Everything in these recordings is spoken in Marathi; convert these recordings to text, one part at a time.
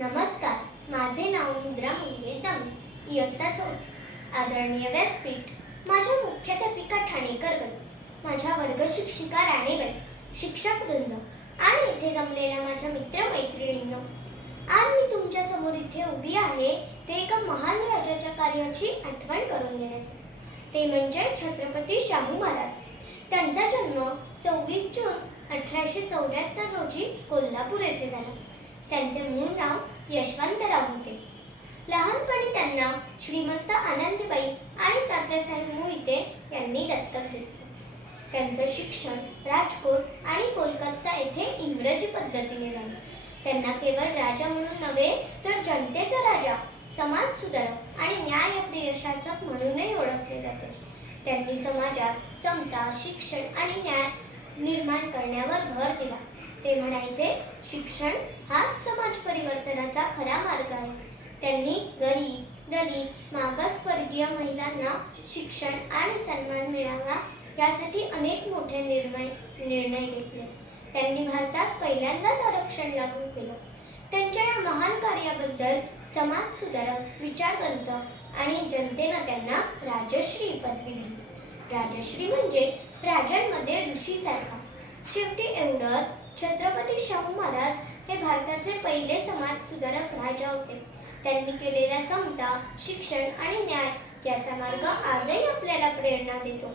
नमस्कार. माझे नाव मुद्रा मंगेश दामे इयत्ता चौथ. आदरणीय व्यासपीठ. माझ्या मुख्याध्यापिका ठाणेकरगण माझ्या वर्ग शिक्षिका राणेबाई शिक्षक वृंद आणि इथे जमलेल्या माझ्या मित्रमैत्रिणींनो. आज मी तुमच्यासमोर इथे उभी आहे ते एका महान राजाच्या कार्याची आठवण करून घेण्यास ते म्हणजे छत्रपती शाहू महाराज. त्यांचा जन्म सव्वीस जून अठराशे चौऱ्याहत्तर रोजी कोल्हापूर येथे झाला. त्यांचे मूळ नाव यशवंतराव होते. लहानपणी त्यांना श्रीमंत आनंदीबाई आणि तात्यासाहेब मोहिते यांनी दत्तक घेतले. त्यांचं शिक्षण राजकोट आणि कोलकाता येथे इंग्रजी पद्धतीने झाले. त्यांना केवळ राजा म्हणून नव्हे तर जनतेचा राजा समाज सुधारक आणि न्यायप्रिय शासक म्हणूनही ओळखले जाते. त्यांनी समाजात समता शिक्षण आणि न्याय निर्माण करण्यावर भर दिला. ते म्हणायचे शिक्षण हाच समाज परिवर्तनाचा खरा मार्ग आहे. त्यांनी गरीब दलित मागासवर्गीय महिलांना शिक्षण आणि सन्मान मिळावा यासाठी अनेक मोठे निर्णय निर्णय घेतले. त्यांनी भारतात पहिल्यांदाच आरक्षण लागू केलं. त्यांच्या या महान कार्याबद्दल समाज सुधारक विचारवंत आणि जनतेनं त्यांना राजश्री पदवी दिली. राजश्री म्हणजे राजांमध्ये ऋषीसारखा. शेवटी एवढं छत्रपती शाहू महाराज हे भारताचे पहिले समाज सुधारक राजा होते. त्यांनी केलेल्या समता शिक्षण आणि न्याय याचा मार्ग आजही आपल्याला प्रेरणा देतो.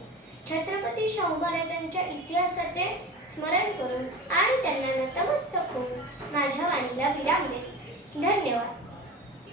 छत्रपती शाहू महाराजांच्या इतिहासाचे स्मरण करून आणि त्यांना नतमस्तक होऊन माझ्या वाणीला विराम देत धन्यवाद.